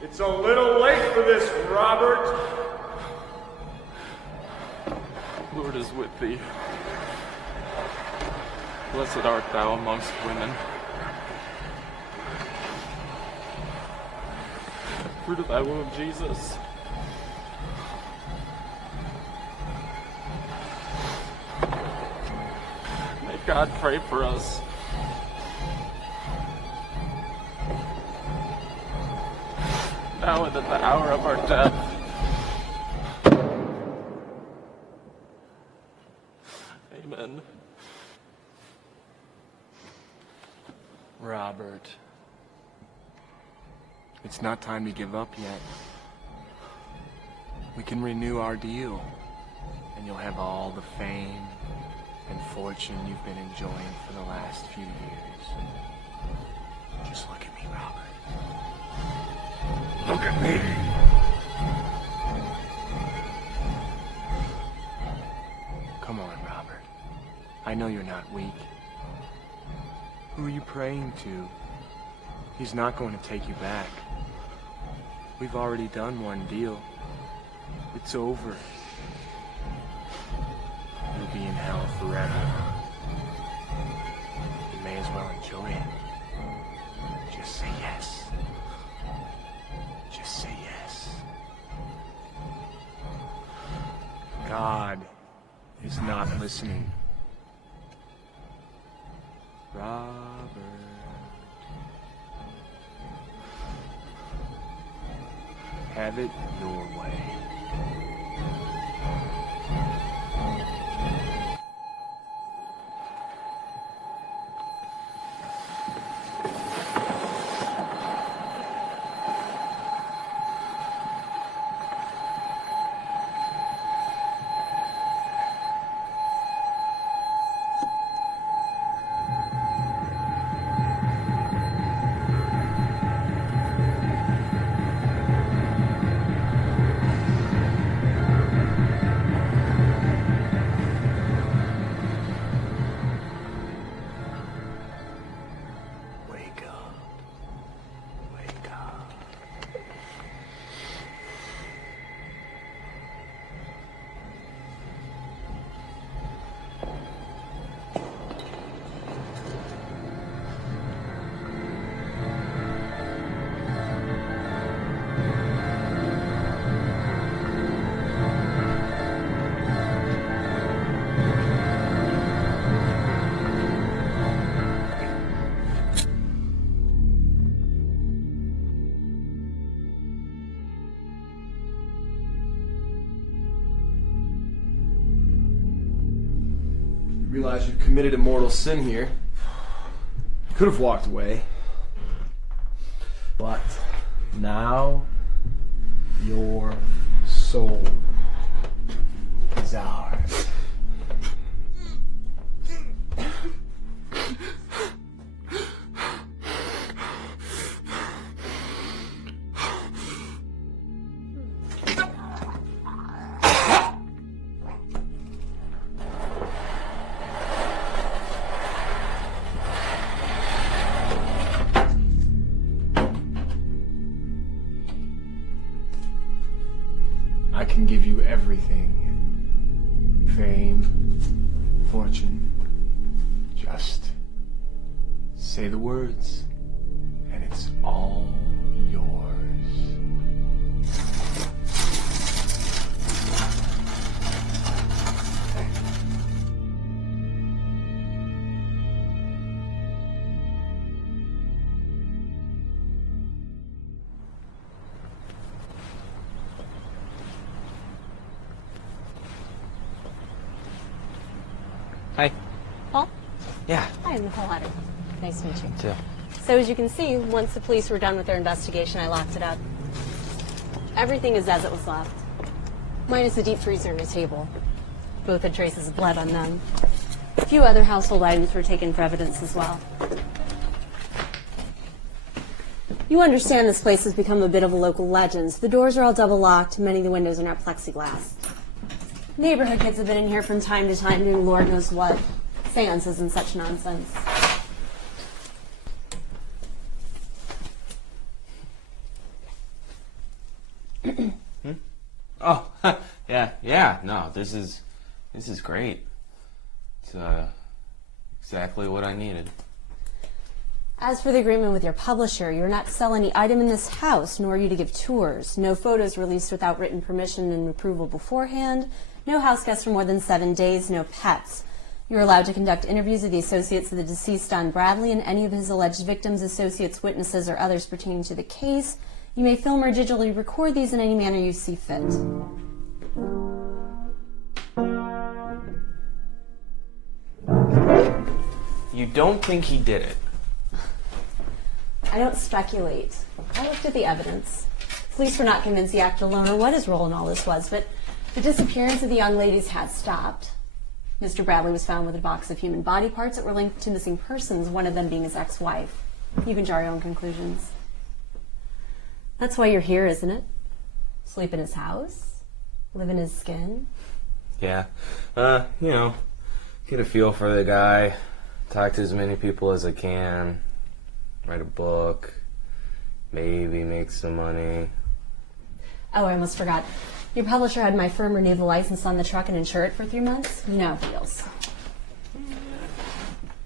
It's a little late for this, Robert. Lord is with thee. Blessed art thou amongst women. Fruit of thy womb, Jesus. May God pray for us. Now and at the hour of our death. Amen. Robert. It's not time to give up yet. We can renew our deal, and you'll have all the fame and fortune you've been enjoying for the last few years. Just look at me, Robert. Look at me. Come on, Robert. I know you're not weak. Who are you praying to? He's not going to take you back. We've already done one deal. It's over. You'll be in hell forever. You may as well enjoy it. Just say yes. Just say yes. God is not listening. Robert. Have it your way. Realize you've committed a mortal sin here. You could have walked away. But now your soul is ours. I can give you everything. Fame, fortune. Just say the words, and it's all yours. Hi. Paul? Yeah. Hi, I'm Nicole Hatter. Nice to meet you. Too. So as you can see, once the police were done with their investigation, I locked it up. Everything is as it was left. Minus the deep freezer and a table. Both had traces of blood on them. A few other household items were taken for evidence as well. You understand this place has become a bit of a local legend. The doors are all double locked, many of the windows are now plexiglass. Neighborhood kids have been in here from time to time doing Lord knows what. Seances and such nonsense. Oh, yeah, no, this is great. It's exactly what I needed. As for the agreement with your publisher, you're not to sell any item in this house, nor are you to give tours. No photos released without written permission and approval beforehand. No house guests for more than 7 days. No pets. You're allowed to conduct interviews of the associates of the deceased Don Bradley and any of his alleged victims, associates, witnesses, or others pertaining to the case. You may film or digitally record these in any manner you see fit. You don't think he did it? I don't speculate. I looked at the evidence. Police were not convinced he acted alone or what his role in all this was, but the disappearance of the young ladies had stopped. Mr. Bradley was found with a box of human body parts that were linked to missing persons, one of them being his ex-wife. You can draw your own conclusions. That's why you're here, isn't it? Sleep in his house? Live in his skin? Yeah. Get a feel for the guy, talk to as many people as I can, write a book, maybe make some money. Oh, I almost forgot. Your publisher had my firm renew the license on the truck and insure it for 3 months? No deals.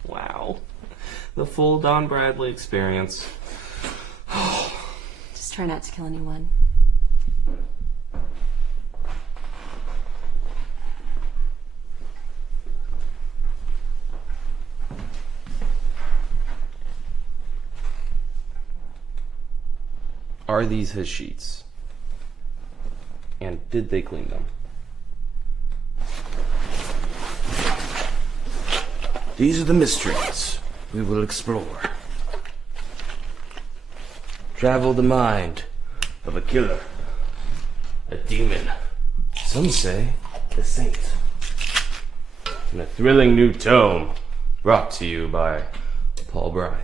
Wow. The full Don Bradley experience. Just try not to kill anyone. Are these his sheets? And did they clean them? These are the mysteries we will explore. Travel the mind of a killer, a demon, some say a saint. In a thrilling new tome brought to you by Paul Bryan.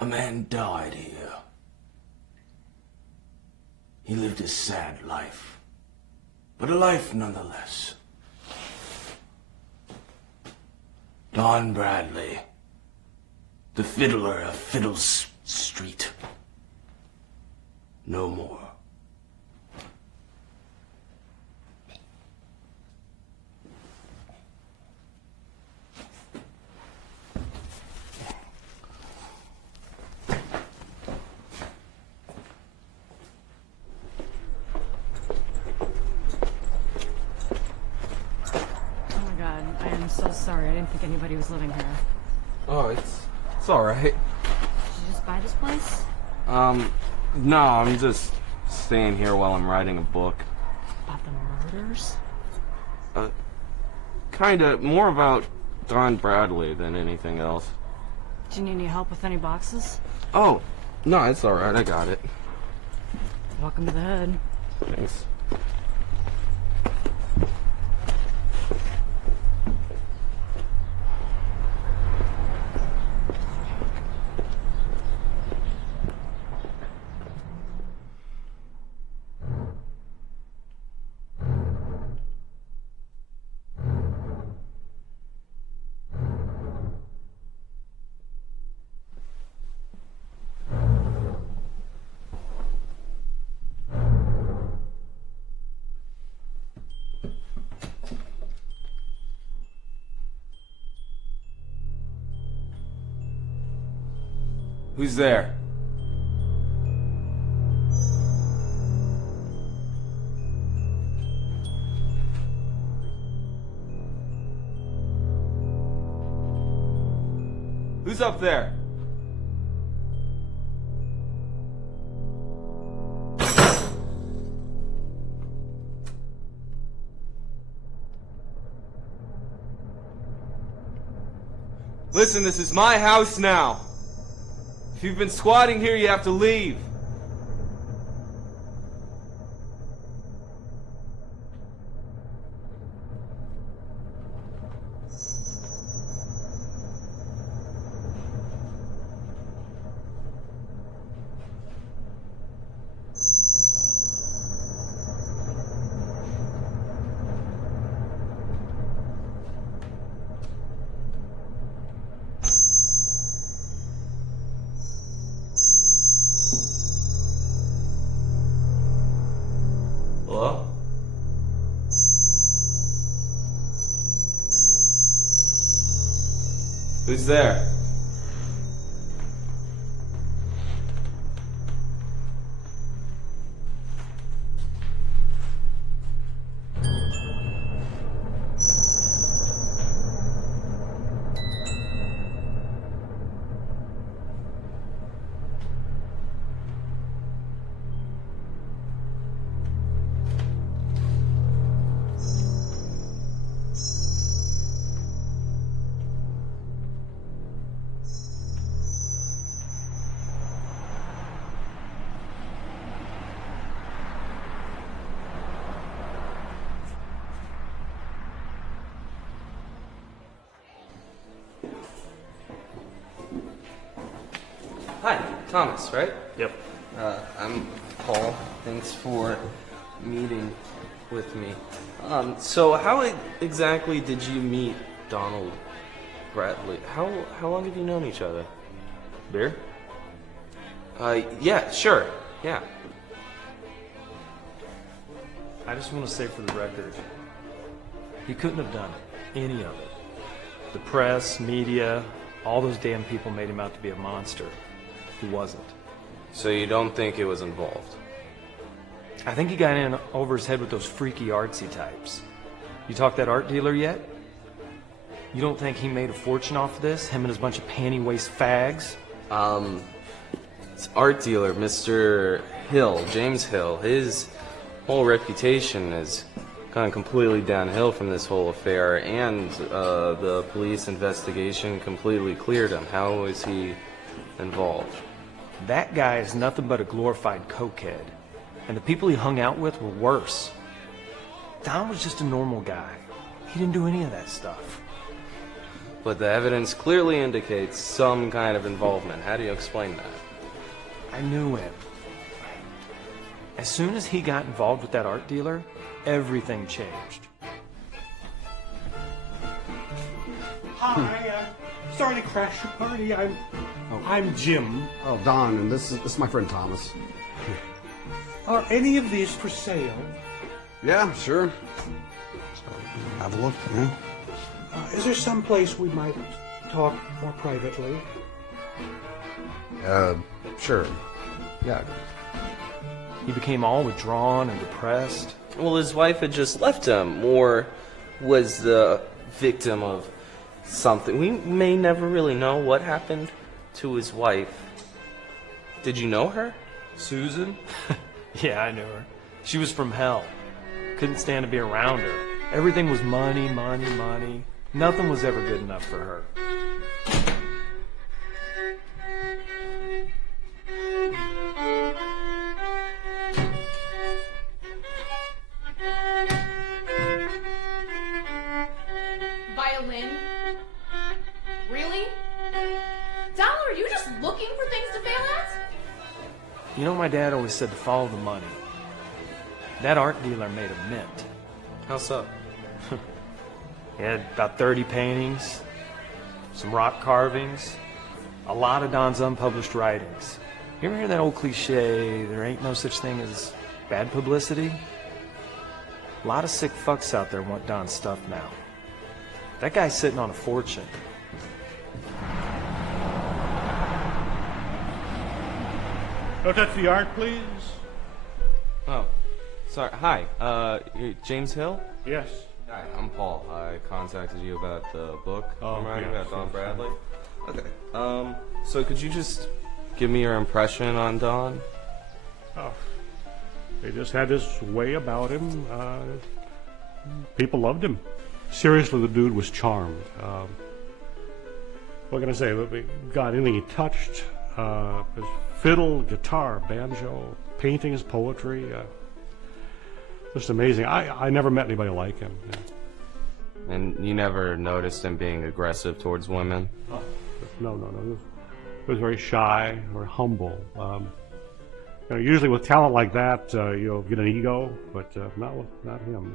A man died here. He lived a sad life, but a life nonetheless. Don Bradley, the fiddler of Fiddle's Street. No more. Sorry, I didn't think anybody was living here. Oh, it's all right. Did you just buy this place? No, I'm just staying here while I'm writing a book. About the murders? Kinda more about Don Bradley than anything else. Do you need any help with any boxes? Oh, no, it's all right. I got it. Welcome to the hood. Thanks. Who's there? Who's up there? Listen, this is my house now. If you've been squatting here, you have to leave. Hello? Who's there? Hi, Thomas, right? Yep. I'm Paul. Thanks for meeting with me. So how exactly did you meet Donald Bradley? How long have you known each other? Beer? Yeah, sure. Yeah. I just want to say for the record, he couldn't have done it. Any of it. The press, media, all those damn people made him out to be a monster. He wasn't. So you don't think it was involved? I think he got in over his head with those freaky artsy types. You talked that art dealer yet? You don't think he made a fortune off of this? Him and his bunch of panty-waist fags? It's art dealer, Mr. Hill, James Hill. His whole reputation has gone completely downhill from this whole affair, and the police investigation completely cleared him. How is he involved? That guy is nothing but a glorified cokehead. And the people he hung out with were worse. Don was just a normal guy. He didn't do any of that stuff. But the evidence clearly indicates some kind of involvement. How do you explain that? I knew him. As soon as he got involved with that art dealer, everything changed. Hi, sorry to crash your party. I'm Jim. Oh, Don, and this is my friend Thomas. Are any of these for sale? Yeah, sure. Have a look, yeah. Is there some place we might talk more privately? Sure. Yeah. He became all withdrawn and depressed. Well, his wife had just left him, or was the victim of something. We may never really know what happened to his wife. Did you know her? Susan? Yeah, I knew her. She was from hell. Couldn't stand to be around her. Everything was money, money, money. Nothing was ever good enough for her. Violin? Really? Donald, are you just looking for things to fail at? You know, my dad always said to follow the money. That art dealer made a mint. How so? He had about 30 paintings, some rock carvings, a lot of Don's unpublished writings. You ever hear that old cliche, there ain't no such thing as bad publicity? A lot of sick fucks out there want Don's stuff now. That guy's sitting on a fortune. Don't touch the art, please. Oh, sorry. Hi, you're James Hill? Yes. Hi, I'm Paul. I contacted you about the book I'm writing about Don Bradley. Okay. So could you just give me your impression on Don? Oh, he just had this way about him. People loved him. Seriously, the dude was charmed. What can I say? God, anything he touched, his fiddle, guitar, banjo, painting, his poetry, just amazing. I never met anybody like him. Yeah. And you never noticed him being aggressive towards women? Oh, no. He was very shy, very humble. Usually with talent like that, you'll get an ego, but not him.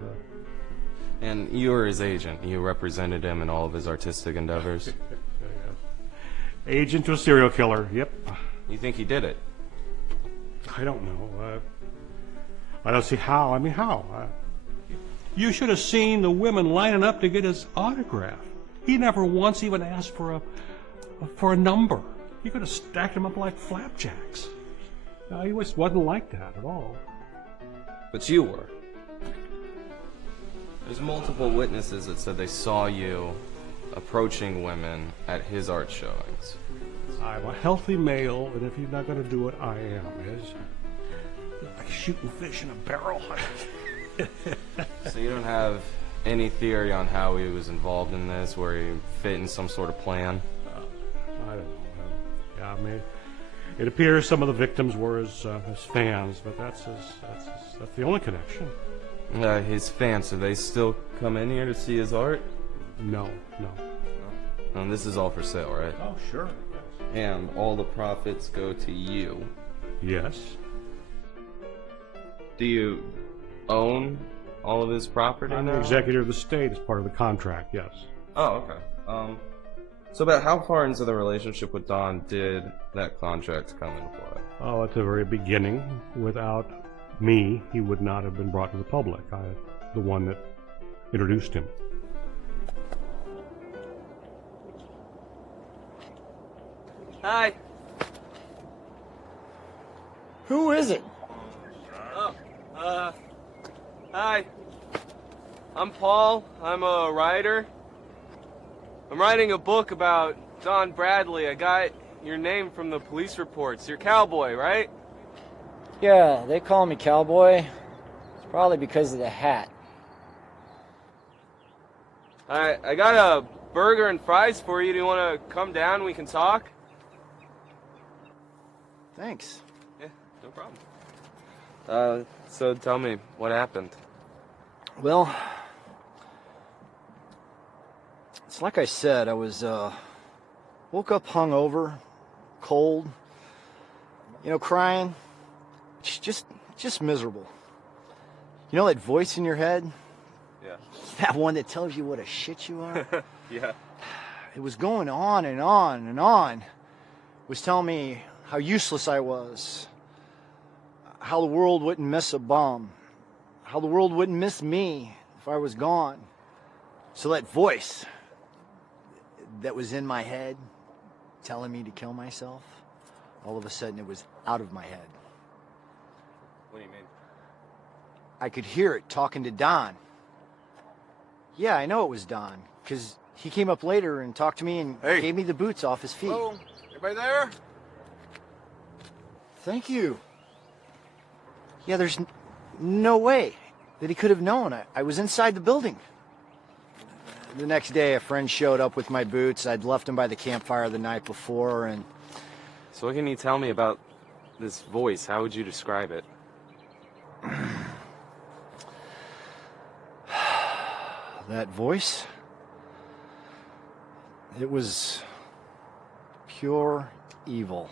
And you were his agent. You represented him in all of his artistic endeavors. Agent to a serial killer, yep. You think he did it? I don't know. I don't see how. I mean, how? You should have seen the women lining up to get his autograph. He never once even asked for a number. He could have stacked them up like flapjacks. No, he wasn't like that at all. But you were. There's multiple witnesses that said they saw you approaching women at his art showings. I'm a healthy male, and if he's not going to do it, I am. It's like shooting fish in a barrel. So you don't have any theory on how he was involved in this, where he fit in some sort of plan? I don't know. Yeah, I mean, it appears some of the victims were his fans, but that's the only connection. His fans, do they still come in here to see his art? No. And this is all for sale, right? Oh, sure. Yes. And all the profits go to you? Yes. Do you own all of his property I'm now? the executor of the estate as part of the contract, yes. Oh, okay. So about how far into the relationship with Don did that contract come into play? Oh, at the very beginning. Without me, he would not have been brought to the public. I'm the one that introduced him. Hi. Who is it? Oh, hi. I'm Paul. I'm a writer. I'm writing a book about Don Bradley. I got your name from the police reports. You're Cowboy, right? Yeah, they call me Cowboy. It's probably because of the hat. I got a burger and fries for you. Do you want to come down? We can talk? Thanks. Yeah, no problem. So tell me, what happened? Well, it's like I said, I was, woke up hungover, cold, crying, just miserable. You know that voice in your head? Yeah. That one that tells you what a shit you are? Yeah. It was going on and on and on. It was telling me how useless I was, how the world wouldn't miss a bum, how the world wouldn't miss me if I was gone. So that voice that was in my head telling me to kill myself, all of a sudden it was out of my head. What do you mean? I could hear it talking to Don. Yeah, I know it was Don, because he came up later and talked to me and gave me the boots off his feet. Hello? Everybody there? Thank you. Yeah, there's no way that he could have known. I was inside the building. The next day, a friend showed up with my boots. I'd left them by the campfire the night before, and... So what can you tell me about this voice? How would you describe it? That voice? It was pure evil.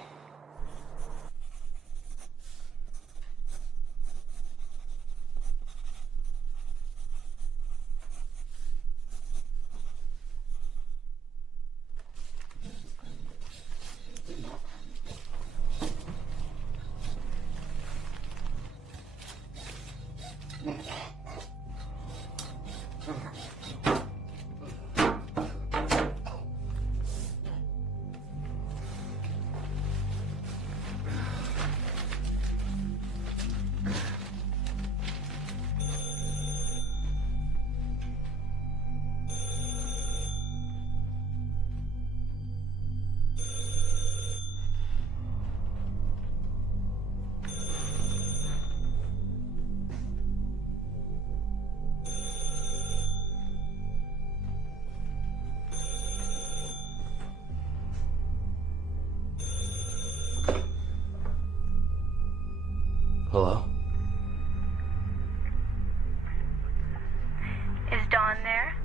anyone there?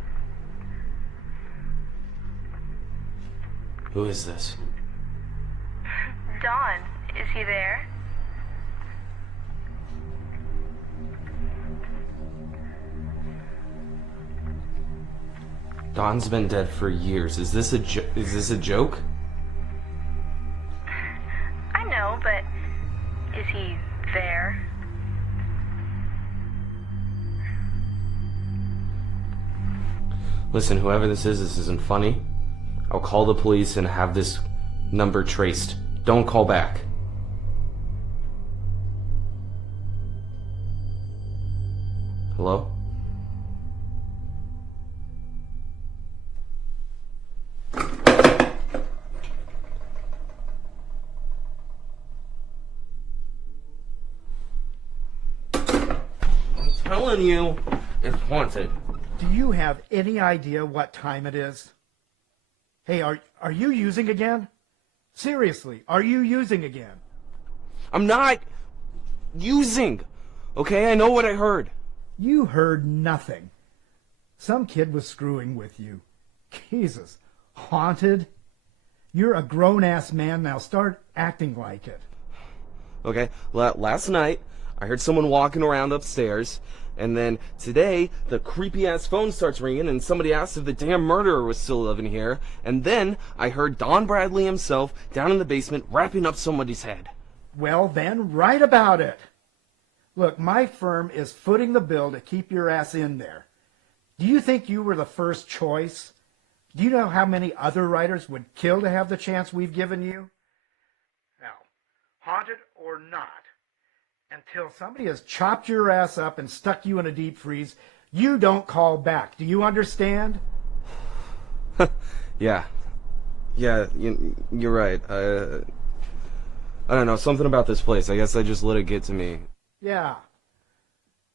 Who is this? Don, is he there? Don's been dead for years. Is this a joke? I know, but is he there? Listen, whoever this isn't funny. I'll call the police and have this number traced. Don't call back. Hello? I'm telling you, it's haunted. Do you have any idea what time it is? Hey, are you using again? Seriously, are you using again? I'm not using. Okay, I know what I heard. You heard nothing. Some kid was screwing with you. Jesus, haunted? You're a grown-ass man now. Start acting like it. Okay, last night, I heard someone walking around upstairs, and then today, the creepy-ass phone starts ringing, and somebody asked if the damn murderer was still living here, and then I heard Don Bradley himself down in the basement wrapping up somebody's head. Well, then, write about it. Look, my firm is footing the bill to keep your ass in there. Do you think you were the first choice? Do you know how many other writers would kill to have the chance we've given you? Now, haunted or not, until somebody has chopped your ass up and stuck you in a deep freeze, you don't call back. Do you understand? Yeah, you're right. I don't know, something about this place. I guess I just let it get to me. Yeah.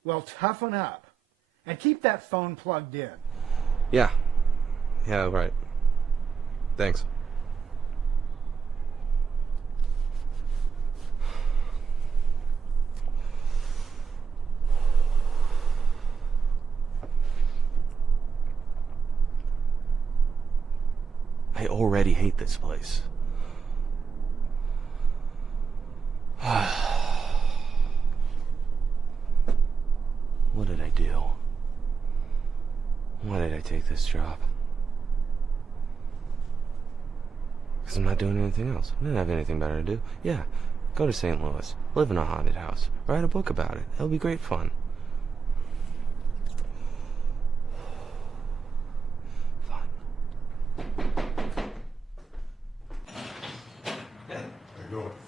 Well, toughen up. And keep that phone plugged in. Yeah, right. Thanks. I already hate this place. What did I do? Why did I take this job? Because I'm not doing anything else. I didn't have anything better to do. Yeah, go to St. Louis, live in a haunted house, write a book about it. It'll be great fun.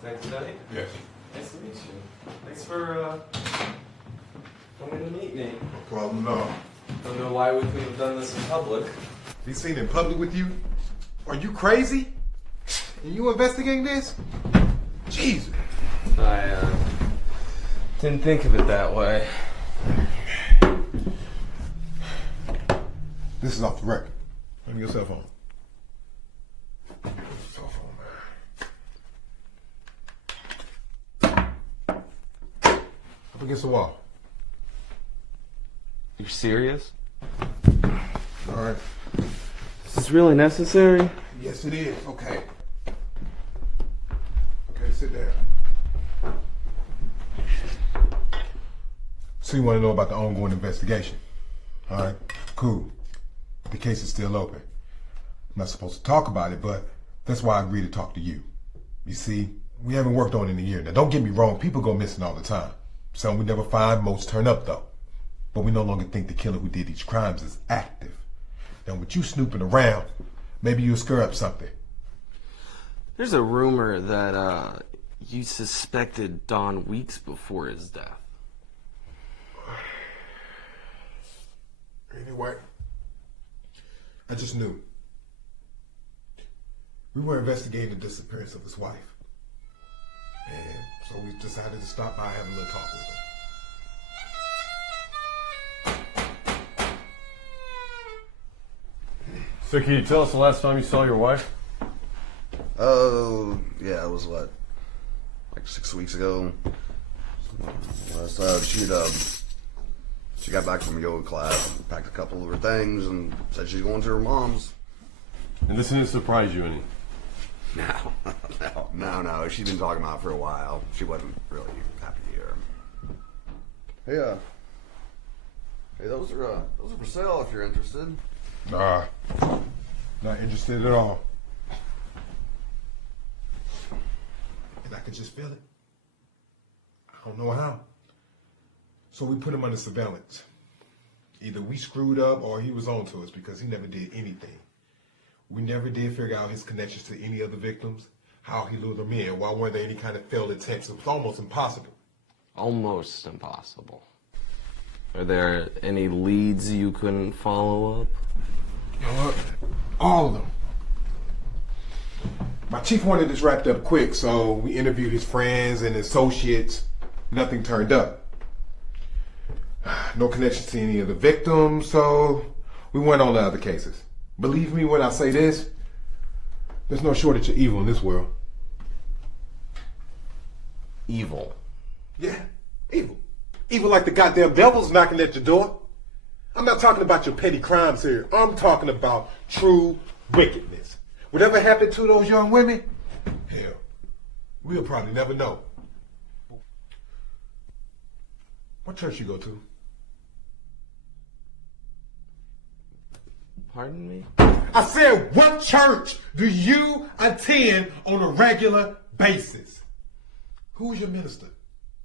Thanks, Daddy. Yes. Nice to meet you. Thanks for coming to meet me. No problem at all. Don't know why we couldn't have done this in public. Be seen in public with you? Are you crazy? Are you investigating this? Jesus. I didn't think of it that way. This is off the record. Give me your cell phone. Up against the wall. You're serious? All right. Is this really necessary? Yes, it is. Okay. Okay, sit down. So you want to know about the ongoing investigation? All right, cool. The case is still open. I'm not supposed to talk about it, but that's why I agreed to talk to you. You see, we haven't worked on it in a year. Now, don't get me wrong, people go missing all the time. Some we never find, most turn up though. But we no longer think the killer who did these crimes is active. Now with you snooping around, maybe you'll stir up something. There's a rumor that you suspected Don weeks before his death. Anyway, I just knew. We were investigating the disappearance of his wife. And so we decided to stop by having a little talk with him. So can you tell us the last time you saw your wife? Oh, yeah, it was what? Like 6 weeks ago. Last time she'd She got back from yoga class, and packed a couple of her things, and said she's going to her mom's. And this didn't surprise you any? No. She's been talking about it for a while. She wasn't really happy to hear. Hey, those are for sale if you're interested. Nah, not interested at all. And I could just feel it. I don't know how. So we put him under surveillance. Either we screwed up or he was on to us because he never did anything. We never did figure out his connections to any other victims, how he lured them in, why weren't there any kind of failed attempts. It was almost impossible. Almost impossible. Are there any leads you couldn't follow up? You know what? All of them. My chief wanted this wrapped up quick, so we interviewed his friends and associates. Nothing turned up. No connection to any of the victims, so we went on to other cases. Believe me when I say this, there's no shortage of evil in this world. Evil? Yeah, evil. Evil like the goddamn devil's knocking at your door. I'm not talking about your petty crimes here. I'm talking about true wickedness. Whatever happened to those young women, hell, we'll probably never know. What church you go to? Pardon me? I said, what church do you attend on a regular basis? Who's your minister?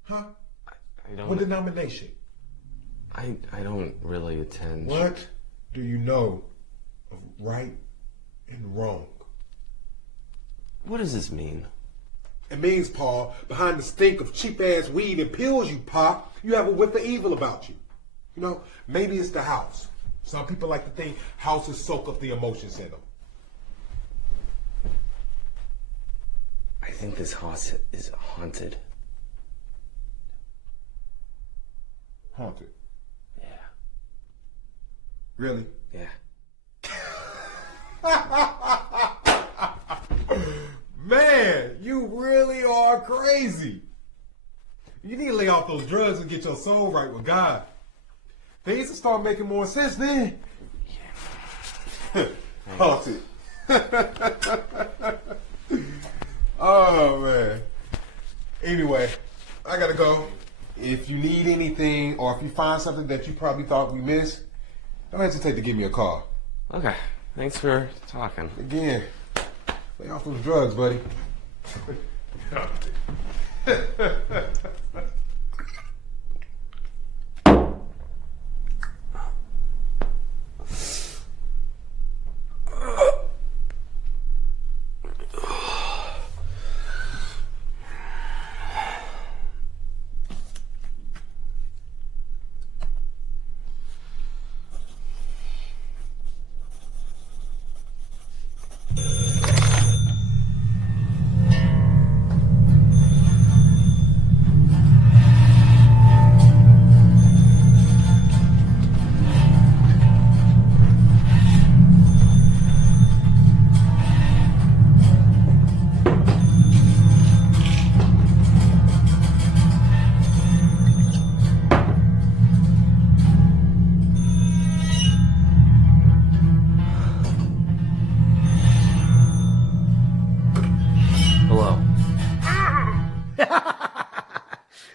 Huh? I don't... What denomination? I don't really attend... What do you know of right and wrong? What does this mean? It means, Paul, behind the stink of cheap-ass weed and pills you pop, you have a whiff of evil about you. You know, maybe it's the house. Some people like to think houses soak up the emotions in them. I think this house is haunted. Haunted? Yeah. Really? Yeah. Man, you really are crazy. You need to lay off those drugs and get your soul right with God. Things will start making more sense then. Yeah. Haunted. Oh, man. Anyway, I gotta go. If you need anything or if you find something that you probably thought we missed, don't hesitate to give me a call. Okay. Thanks for talking. Again, lay off those drugs, buddy.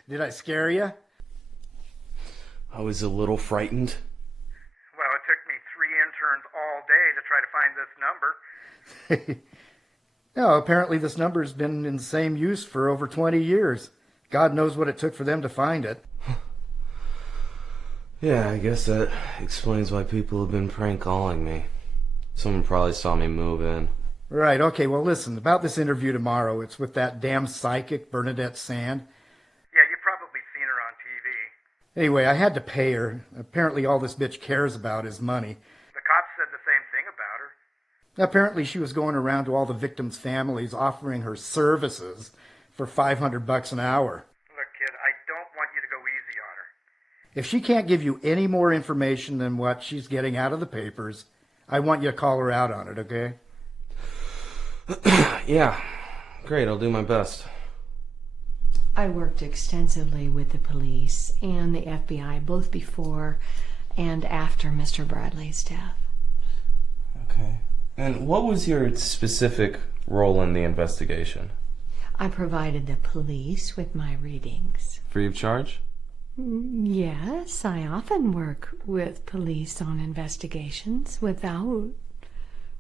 Did I scare you? I was a little frightened. Well, it took me 3 interns all day to try to find this number. No, apparently this number's been in the same use for over 20 years. God knows what it took for them to find it. Yeah, I guess that explains why people have been prank calling me. Someone probably saw me move in. Right, okay, well listen, about this interview tomorrow, it's with that damn psychic, Bernadette Sand. Yeah, you've probably seen her on TV. Anyway, I had to pay her. Apparently all this bitch cares about is money. The cops said the same thing about her. Apparently she was going around to all the victims' families offering her services for $500 an hour. Look, kid, I don't want you to go easy on her. If she can't give you any more information than what she's getting out of the papers, I want you to call her out on it, okay? Yeah, great, I'll do my best. I worked extensively with the police and the FBI, both before and after Mr. Bradley's death. Okay. And what was your specific role in the investigation? I provided the police with my readings. Free of charge? Yes, I often work with police on investigations without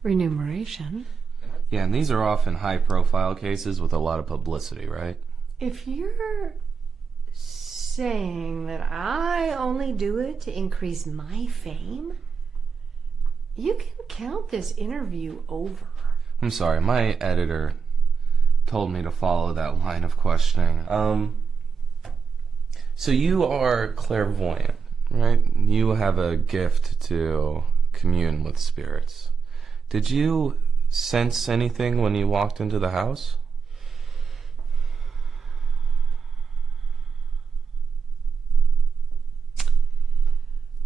remuneration. Yeah, and these are often high-profile cases with a lot of publicity, right? If you're saying that I only do it to increase my fame, you can count this interview over. I'm sorry, my editor told me to follow that line of questioning. So you are clairvoyant, right? You have a gift to commune with spirits. Did you sense anything when you walked into the house?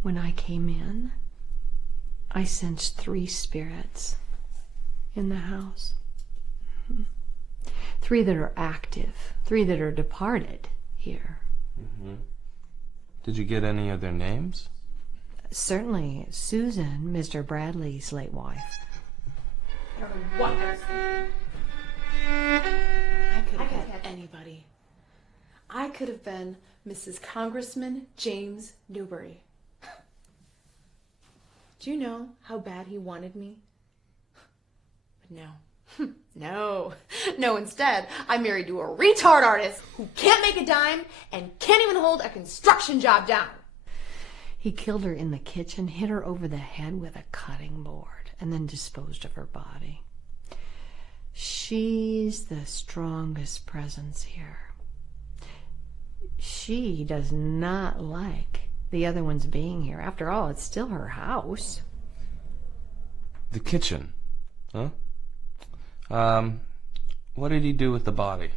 When I came in, I sensed 3 spirits in the house. 3 that are active, 3 that are departed here. Mm-hmm. Did you get any of their names? Certainly Susan, Mr. Bradley's late wife. I don't know what I was thinking. I could have had anybody. I could have been Mrs. Congressman James Newbury. Do you know how bad he wanted me? But no. No, instead, I'm married to a retard artist who can't make a dime and can't even hold a construction job down. He killed her in the kitchen, hit her over the head with a cutting board, and then disposed of her body. She's the strongest presence here. She does not like the other ones being here. After all, it's still her house. The kitchen, huh? What did he do with the body?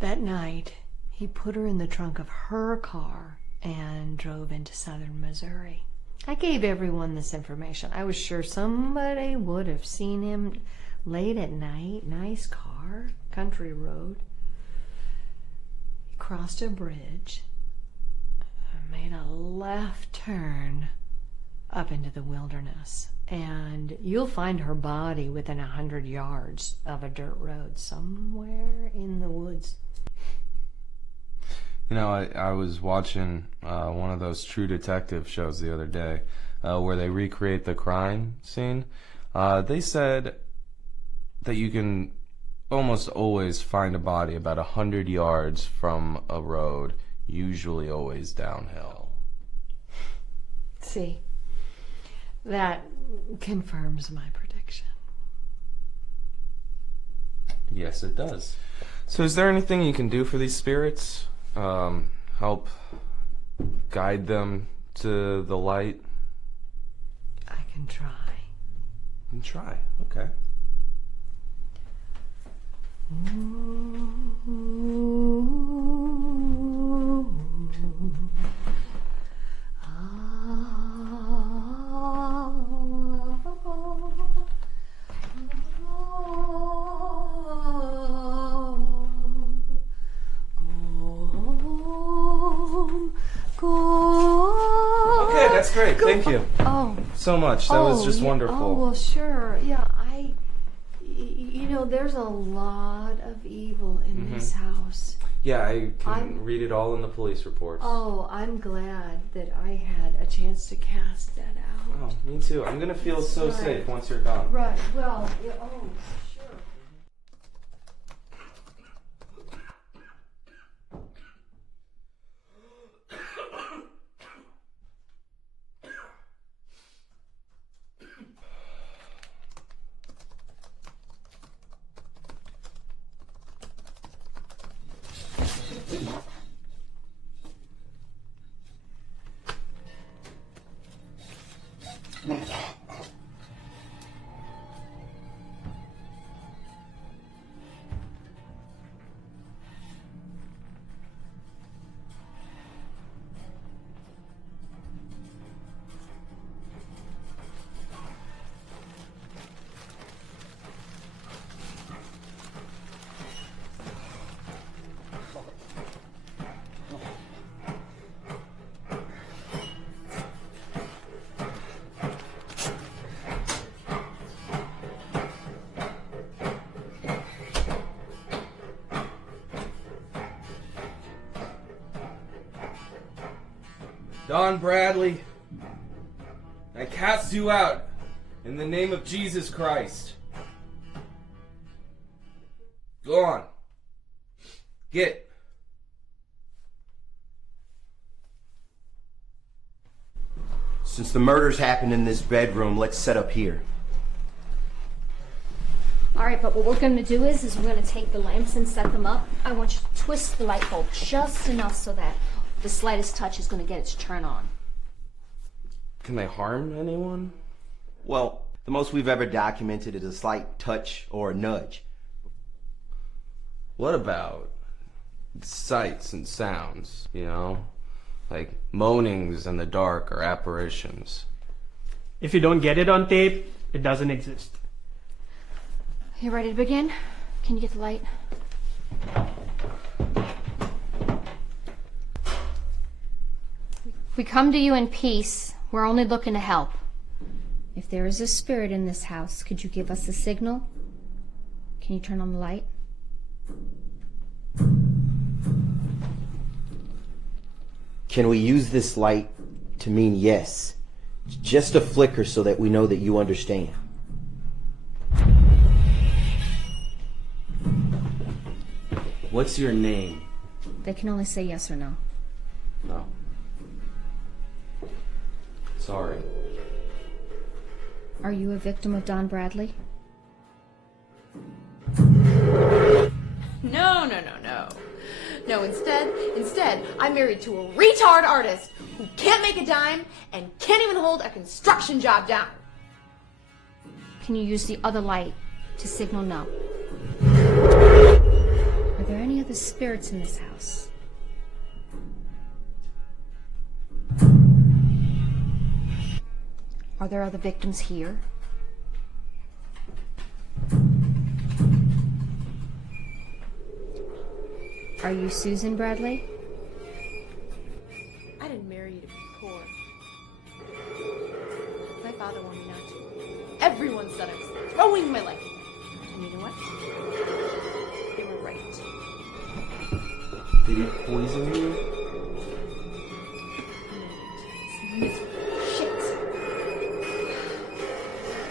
That night, he put her in the trunk of her car and drove into southern Missouri. I gave everyone this information. I was sure somebody would have seen him late at night. Nice car, country road. He crossed a bridge, made a left turn up into the wilderness, and you'll find her body within 100 yards of a dirt road somewhere in the woods. You know, I was watching one of those True Detective shows the other day where they recreate the crime scene. They said that you can almost always find a body about 100 yards from a road, usually always downhill. See, that confirms my prediction. Yes, it does. So is there anything you can do for these spirits? Help guide them to the light? I can try. You can try, okay. Okay, that's great. Thank you. Oh. So much. That was just wonderful. Oh, well, sure. Yeah, you know, there's a lot of evil in this house. Yeah, I can read it all in the police reports. Oh, I'm glad that I had a chance to cast that out. Oh, me too. I'm going to feel so safe once you're gone. Right. Well, oh, sure. Don Bradley, I cast you out in the name of Jesus Christ. Go on. Get. Since the murders happened in this bedroom, let's set up here. All right, but what we're going to do is we're going to take the lamps and set them up. I want you to twist the light bulb just enough so that the slightest touch is going to get it to turn on. Can they harm anyone? Well, the most we've ever documented is a slight touch or a nudge. What about sights and sounds, you know? Like moanings in the dark or apparitions. If you don't get it on tape, it doesn't exist. You ready to begin? Can you get the light? We come to you in peace. We're only looking to help. If there is a spirit in this house, could you give us a signal? Can you turn on the light? Can we use this light to mean yes? Just a flicker so that we know that you understand. What's your name? They can only say yes or no. No. Sorry. Are you a victim of Don Bradley? No. No, instead, I'm married to a retard artist who can't make a dime and can't even hold a construction job down. Can you use the other light to signal no? Are there any other spirits in this house? Are there other victims here? Are you Susan Bradley? I didn't marry you to be poor. My father wanted me not to. Everyone said I was throwing my life away. And you know what? They were right. Did he poison you? Shit.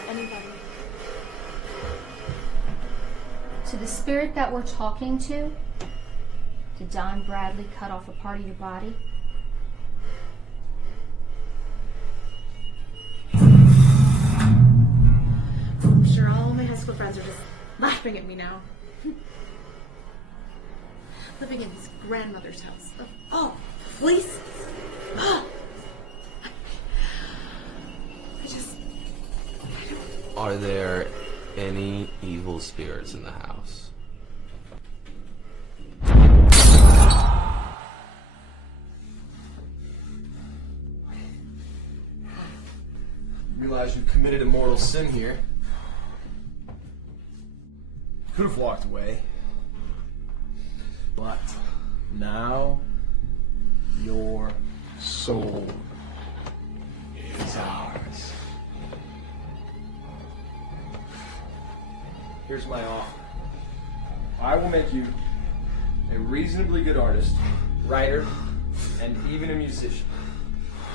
Anybody? To the spirit that we're talking to, did Don Bradley cut off a part of your body? I'm sure all my high school friends are just laughing at me now. Living in his grandmother's house. Of all places. Are there any evil spirits in the house? Realize you've committed a mortal sin here. Could have walked away. But now your soul is ours. Here's my offer. I will make you a reasonably good artist, writer, and even a musician.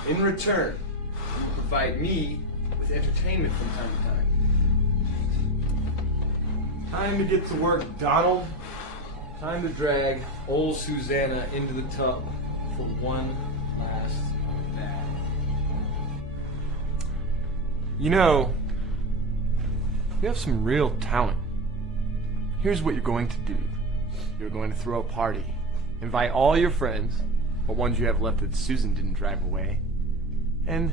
In return, you will provide me with entertainment from time to time. Time to get to work, Donald. Time to drag old Susanna into the tub for one last bath. You know, you have some real talent. Here's what you're going to do. You're going to throw a party. Invite all your friends, or ones you have left that Susan didn't drive away, and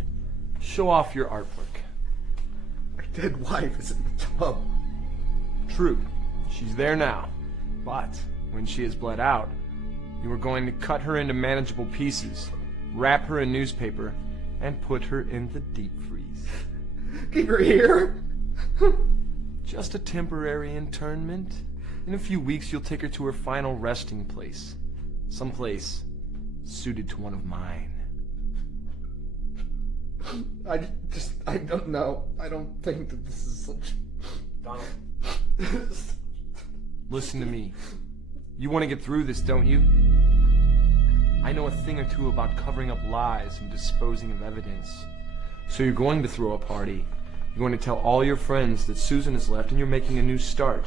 show off your artwork. My dead wife is in the tub. True, she's there now. But when she is bled out, you are going to cut her into manageable pieces, wrap her in newspaper, and put her in the deep freeze. Keep her here? Just a temporary internment. In a few weeks, you'll take her to her final resting place. Someplace suited to one of mine. I don't know. I don't think that this is such... Donald. Listen to me. You want to get through this, don't you? I know a thing or two about covering up lies and disposing of evidence. So you're going to throw a party. You're going to tell all your friends that Susan has left and you're making a new start.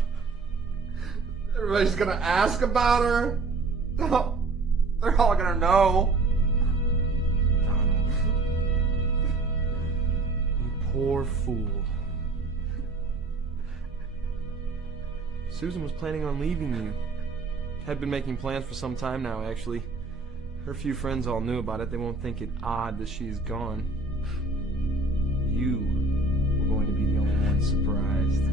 Everybody's gonna ask about her. They're all gonna know. Poor fool. Susan was planning on leaving you. Had been making plans for some time now, actually. Her few friends all knew about it. They won't think it odd that she's gone. You were going to be the only one surprised.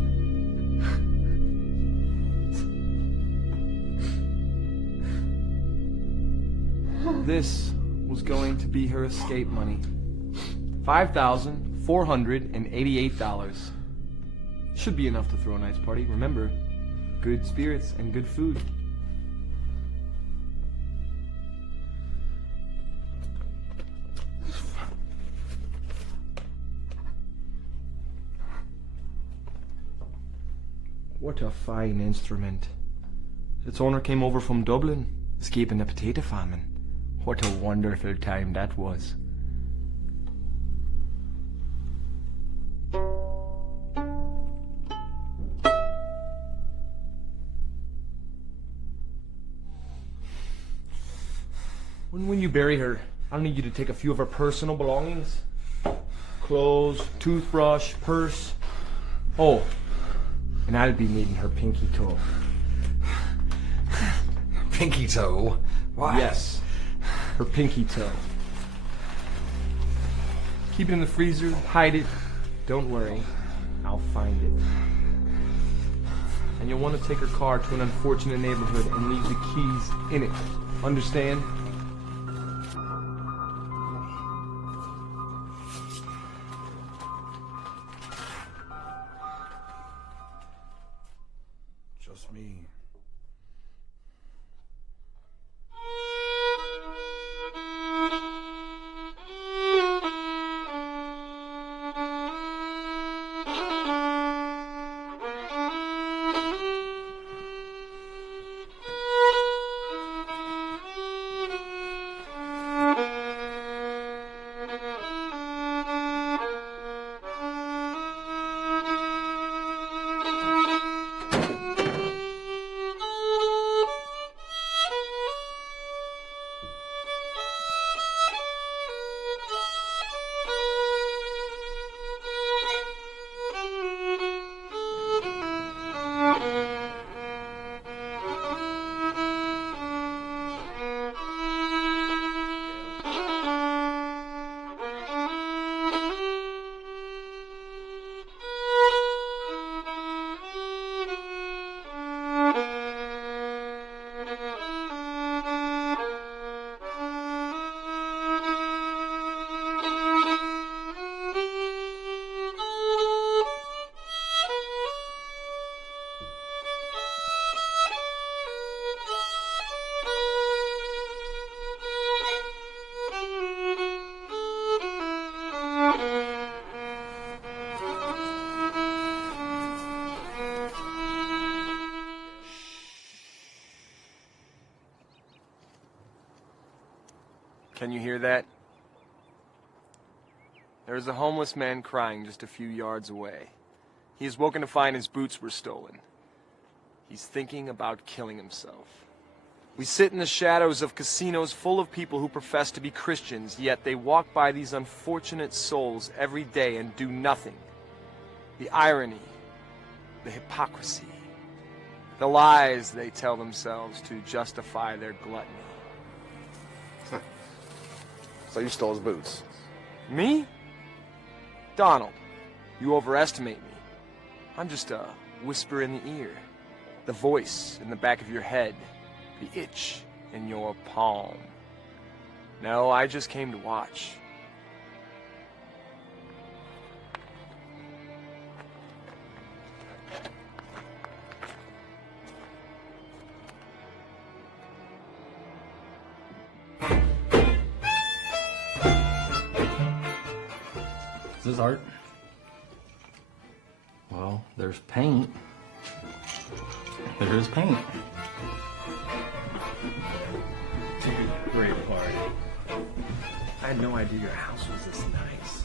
This was going to be her escape money. $5,488. Should be enough to throw a nice party. Remember, good spirits and good food. What a fine instrument. Its owner came over from Dublin, escaping the potato famine. What a wonderful time that was. When you bury her, I'll need you to take a few of her personal belongings. Clothes, toothbrush, purse. Oh, and I'll be needing her pinky toe. Pinky toe? Why? Yes, her pinky toe. Keep it in the freezer, hide it. Don't worry, I'll find it. And you'll want to take her car to an unfortunate neighborhood and leave the keys in it. Understand? Just me. Can you hear that? There is a homeless man crying just a few yards away. He is woken to find his boots were stolen. He's thinking about killing himself. We sit in the shadows of casinos full of people who profess to be Christians, yet they walk by these unfortunate souls every day and do nothing. The irony, the hypocrisy, the lies they tell themselves to justify their gluttony. So you stole his boots? Me? Donald, you overestimate me. I'm just a whisper in the ear, the voice in the back of your head, the itch in your palm. No, I just came to watch. Is this art? Well, there's paint. There is paint. great party. I had no idea your house was this nice.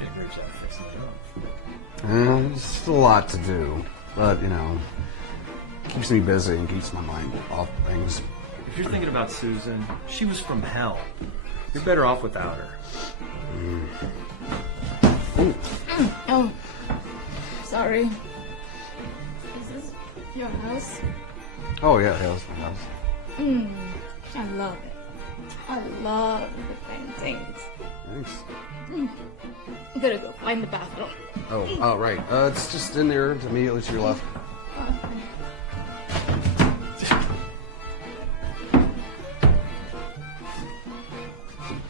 Did a great job fixing it up. It's just a lot to do, but, you know, keeps me busy and keeps my mind off things. If you're thinking about Susan, she was from hell. You're better off without her. Oh, sorry. Is this your house? Oh, yeah, that's my house. I love it. I love the paintings. Thanks. I'm gonna go find the bathroom. Oh, right. It's just in there immediately to your left.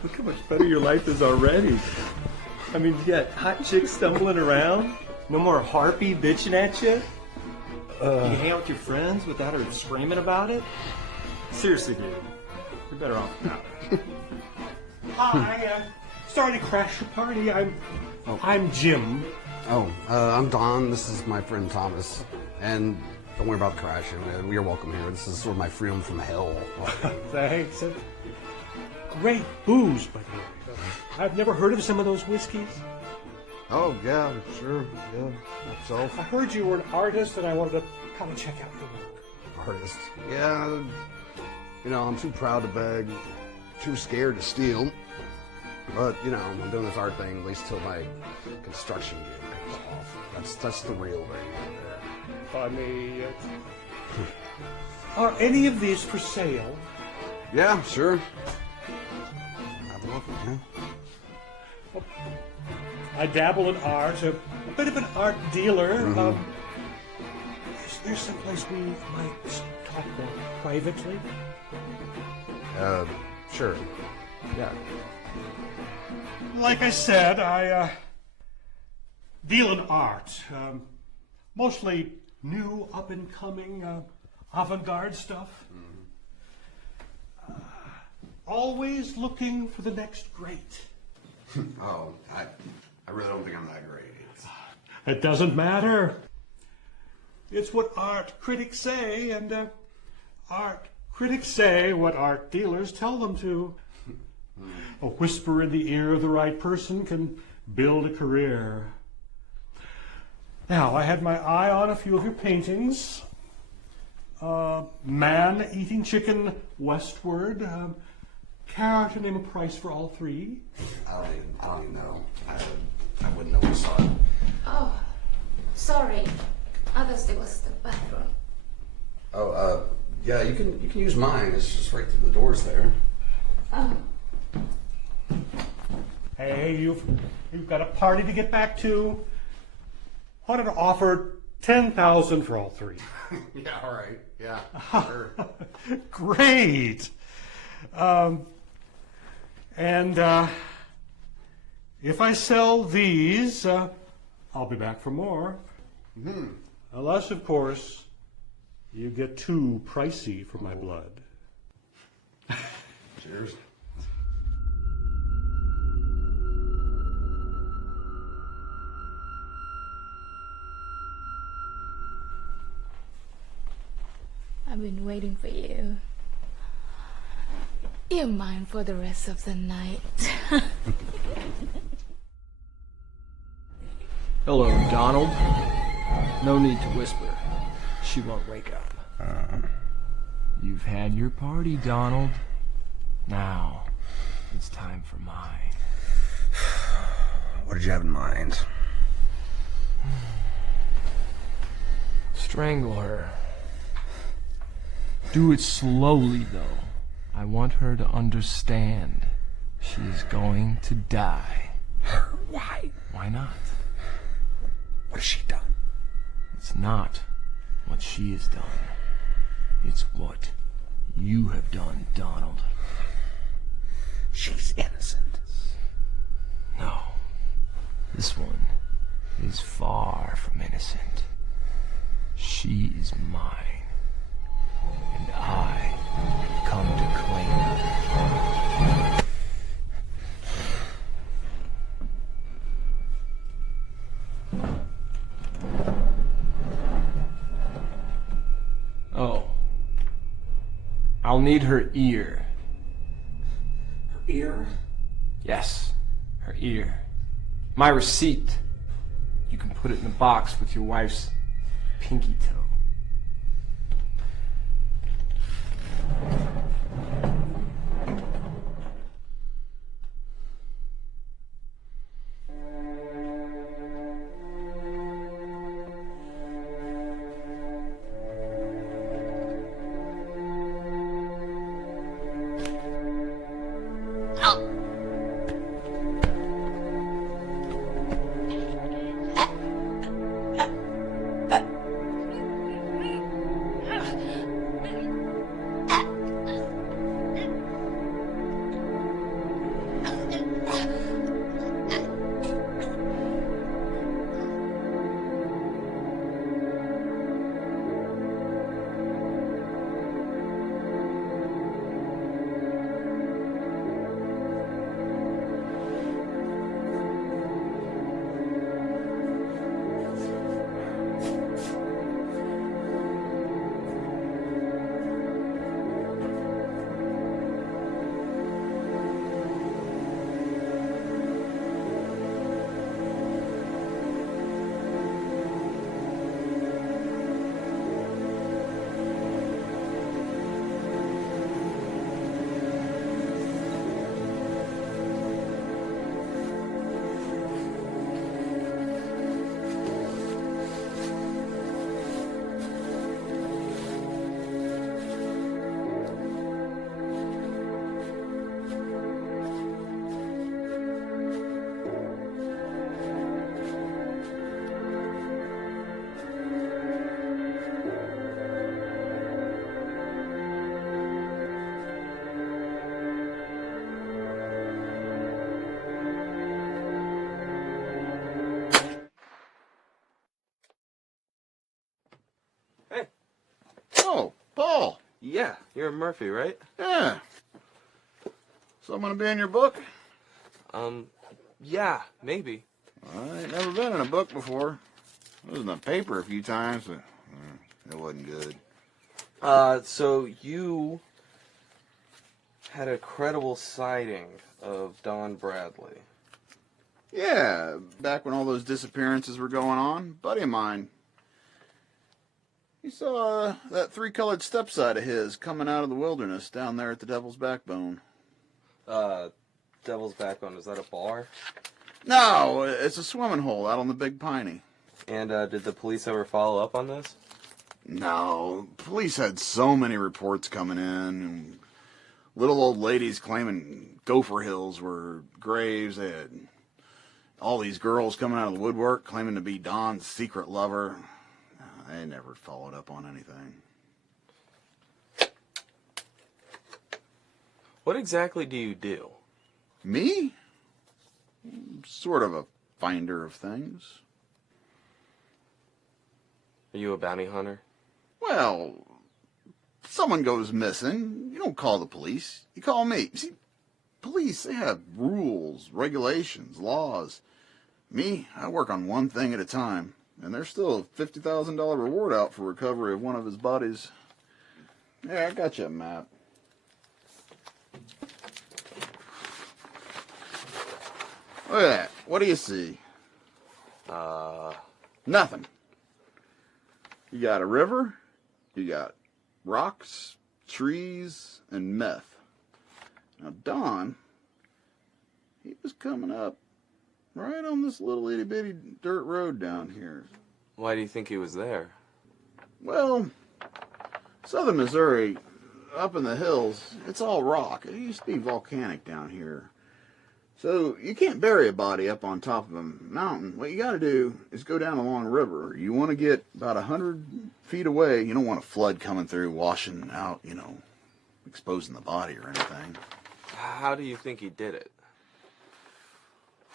Look how much better your life is already. I mean, you got hot chicks stumbling around. No more harpy bitching at you. You hang out with your friends without her screaming about it. Seriously, dude. You're better off without her. Hi, sorry to crash your party. I'm Jim. I'm Don. This is my friend Thomas. And don't worry about the crashing. You're welcome here. This is sort of my freedom from hell. Thanks. Great booze, by the way. I've never heard of some of those whiskeys. Oh, yeah, sure. Yeah, myself. I heard you were an artist, and I wanted to kind of check out your work. Artist. Yeah, you know, I'm too proud to beg, too scared to steal. But, you know, I'm doing this art thing at least till my construction gig pays off. That's the real thing. Funny. Are any of these for sale? Yeah, sure. Have a look, yeah. I dabble in art, a bit of an art dealer. Is there someplace we might talk about privately? Sure. Yeah. Like I said, I deal in art. Mostly new, up-and-coming, avant-garde stuff. Always looking for the next great. Oh, I really don't think I'm that great. It doesn't matter. It's what art critics say, and art critics say what art dealers tell them to. A whisper in the ear of the right person can build a career. Now, I had my eye on a few of your paintings. Man eating chicken westward. Care to name a price for all three? I don't even know. I wouldn't know who saw it. Oh, sorry. I thought it was the bathroom. Oh, yeah, you can use mine. It's just right through the doors there. Oh. Hey, you've got a party to get back to. Wanted to offer $10,000 for all three. Yeah, all right. Yeah, sure. Great. And if I sell these, I'll be back for more. Unless, of course, you get too pricey for my blood. Cheers. I've been waiting for you. You're mine for the rest of the night. Hello, Donald. No need to whisper. She won't wake up. You've had your party, Donald. Now, it's time for mine. What did you have in mind? Strangle her. Do it slowly, though. I want her to understand she is going to die. Why? Why not? What has she done? It's not what she has done. It's what you have done, Donald. She's innocent. No. This one is far from innocent. She is mine. And I come to claim her. Oh. I'll need her ear ear? Yes, her ear. My receipt. You can put it in the box with your wife's pinky toe. Oh, Paul. Yeah, you're Murphy, right? Yeah. So I'm gonna be in your book? Yeah, maybe. I ain't never been in a book before. I was in the paper a few times, but it wasn't good. So you had a credible sighting of Don Bradley. Yeah, back when all those disappearances were going on, buddy of mine. He saw that three-colored stepside of his coming out of the wilderness down there at the Devil's Backbone. Devil's Backbone, is that a bar? No, it's a swimming hole out on the Big Piney. And did the police ever follow up on this? No, police had so many reports coming in, and little old ladies claiming Gopher Hills were graves. They had all these girls coming out of the woodwork claiming to be Don's secret lover. They never followed up on anything. What exactly do you do? Me? Sort of a finder of things. Are you a bounty hunter? Well, if someone goes missing, you don't call the police. You call me. See, police, they have rules, regulations, laws. Me, I work on one thing at a time. And there's still a $50,000 reward out for recovery of one of his bodies. Yeah, I got you a map. Look at that. What do you see? Nothing. You got a river, you got rocks, trees, and meth. Now, Don, he was coming up right on this little itty-bitty dirt road down here. Why do you think he was there? Well, southern Missouri, up in the hills, it's all rock. It used to be volcanic down here. So you can't bury a body up on top of a mountain. What you got to do is go down along a river. You want to get about 100 feet away. You don't want a flood coming through, washing out, exposing the body or anything. How do you think he did it?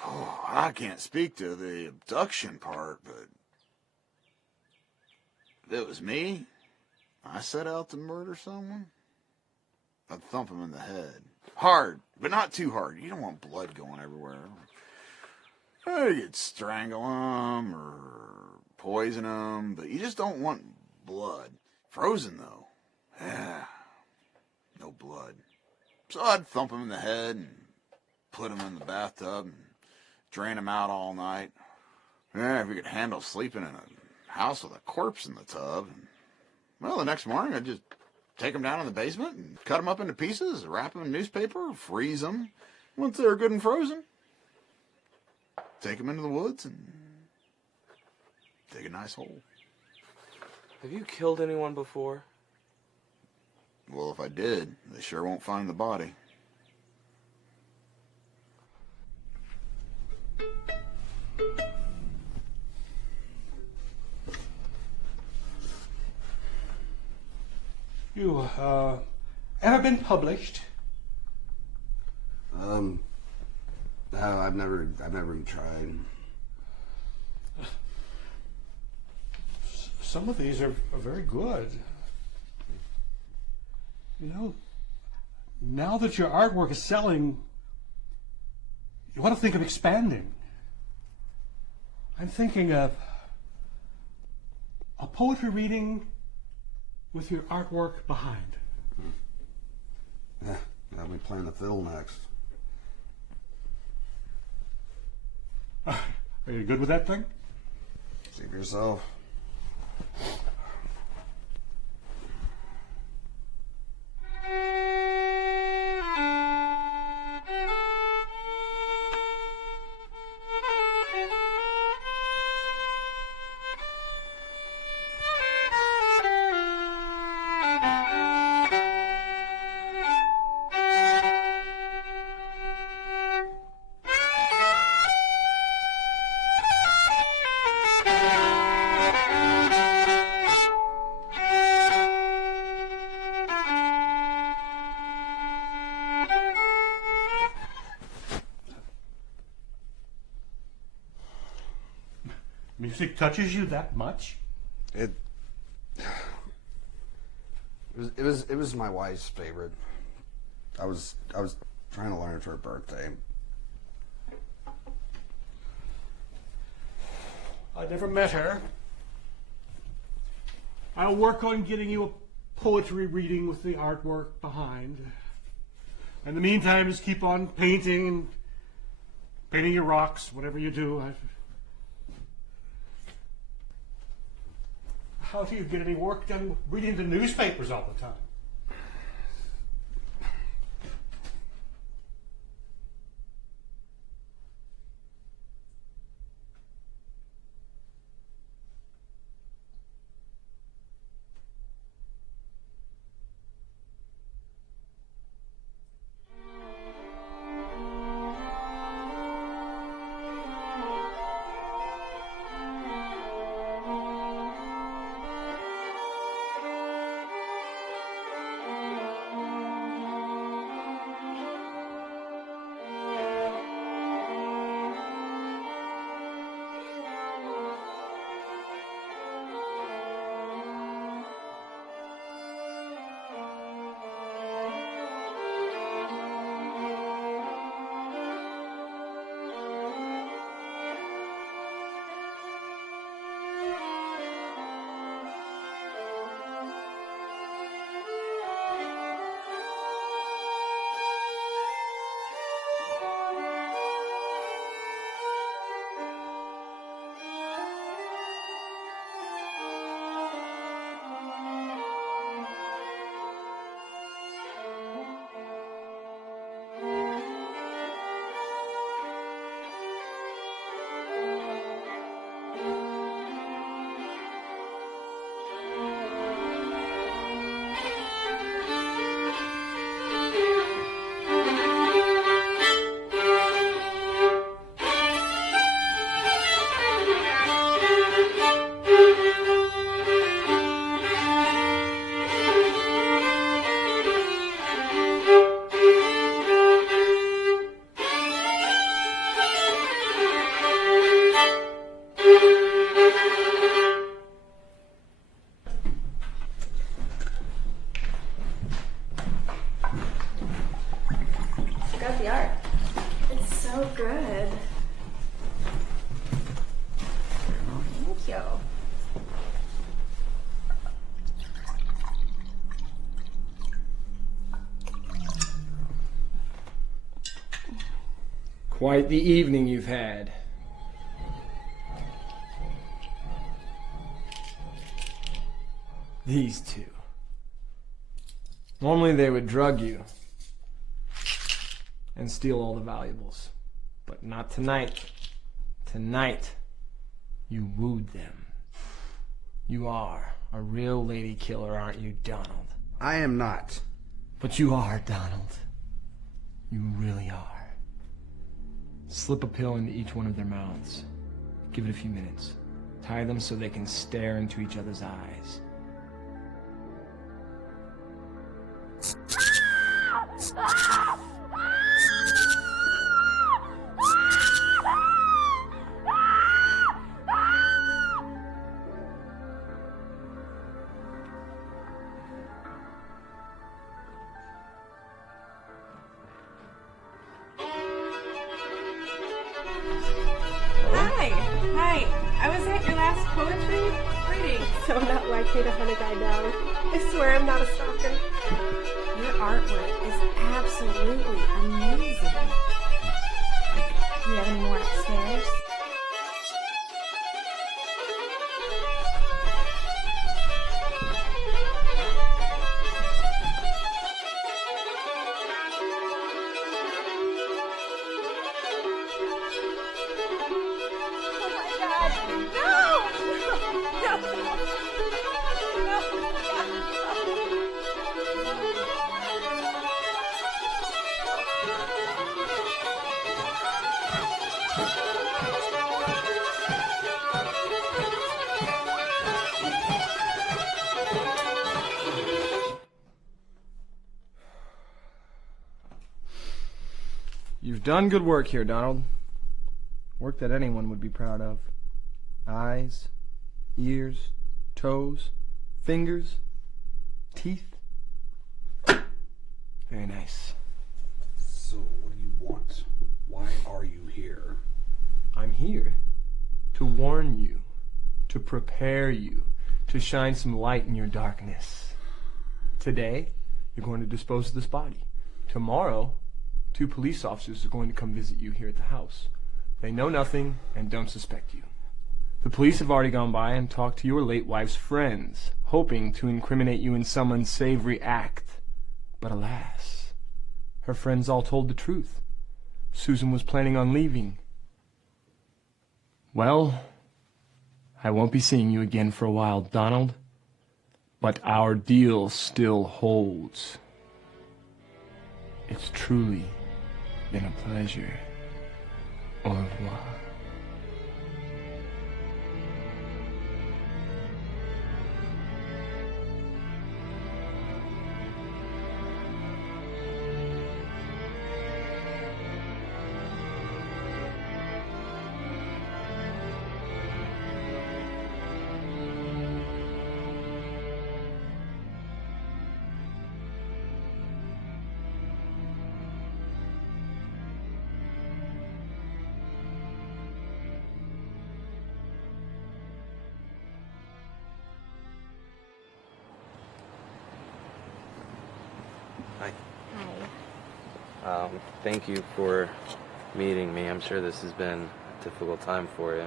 Oh, I can't speak to the abduction part, but if it was me, I set out to murder someone, I'd thump him in the head. Hard, but not too hard. You don't want blood going everywhere. You could strangle him or poison him, but you just don't want blood. Frozen, though. Yeah, no blood. So I'd thump him in the head and put them in the bathtub and drain them out all night. Yeah, if you could handle sleeping in a house with a corpse in the tub. Well, the next morning I'd just take them down in the basement and cut them up into pieces, wrap them in newspaper, freeze them. Once they're good and frozen, take them into the woods and dig a nice hole. Have you killed anyone before? Well, if I did, they sure won't find the body. You, ever been published? No, I've never even tried. Some of these are very good. You know, now that your artwork is selling, you want to think of expanding. I'm thinking of a poetry reading with your artwork behind. Yeah, I'll be playing the fiddle next. Are you good with that thing? See for yourself. Music touches you that much? It was my wife's favorite. I was trying to learn it for her birthday. I never met her. I'll work on getting you a poetry reading with the artwork behind. In the meantime, just keep on painting your rocks, whatever you do. How do you get any work done reading the newspapers all the time? Got the art. It's so good. Thank you. Quite the evening you've had. These two. Normally they would drug you and steal all the valuables. But not tonight. Tonight, you wooed them. You are a real lady killer, aren't you, Donald? I am not. But you are, Donald. You really are. Slip a pill into each one of their mouths. Give it a few minutes. Tie them so they can stare into each other's eyes. Hi. I was at your last poetry reading, so I'm not likely to hunt a guy down. I swear I'm not a stalker. Your artwork is absolutely amazing. Do you have any more upstairs? You've done good work here, Donald. Work that anyone would be proud of. Eyes, ears, toes, fingers, teeth. Very nice. So, what do you want? Why are you here? I'm here to warn you, to prepare you, to shine some light in your darkness. Today, you're going to dispose of this body. Tomorrow, 2 police officers are going to come visit you here at the house. They know nothing and don't suspect you. The police have already gone by and talked to your late wife's friends, hoping to incriminate you in some unsavory act. But alas, her friends all told the truth. Susan was planning on leaving. Well, I won't be seeing you again for a while, Donald. But our deal still holds. It's truly been a pleasure. Au revoir. Thank you for meeting me. I'm sure this has been a difficult time for you.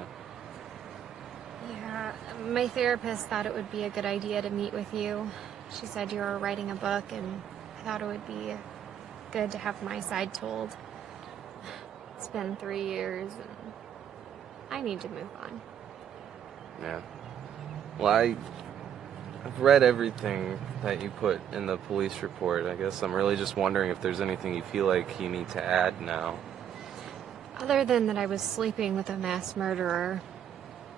Yeah, my therapist thought it would be a good idea to meet with you. She said you were writing a book, and I thought it would be good to have my side told. It's been 3 years, and I need to move on. Yeah. Well, I've read everything that you put in the police report. I guess I'm really just wondering if there's anything you feel like you need to add now. Other than that I was sleeping with a mass murderer,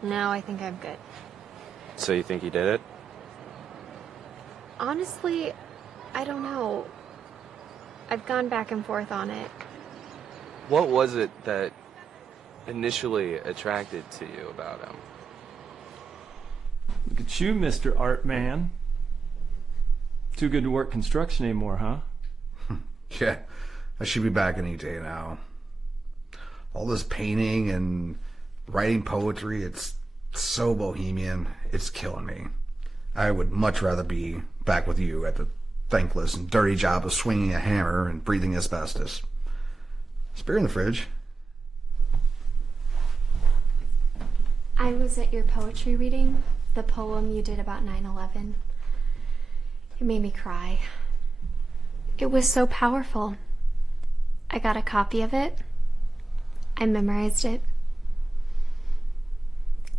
no, I think I'm good. So you think you did it? Honestly, I don't know. I've gone back and forth on it. What was it that initially attracted to you about him? Look at you, Mr. Art Man. Too good to work construction anymore, huh? Yeah, I should be back any day now. All this painting and writing poetry, it's so bohemian, it's killing me. I would much rather be back with you at the thankless and dirty job of swinging a hammer and breathing asbestos. It's beer in the fridge. I was at your poetry reading, the poem you did about 9/11. It made me cry. It was so powerful. I got a copy of it. I memorized it.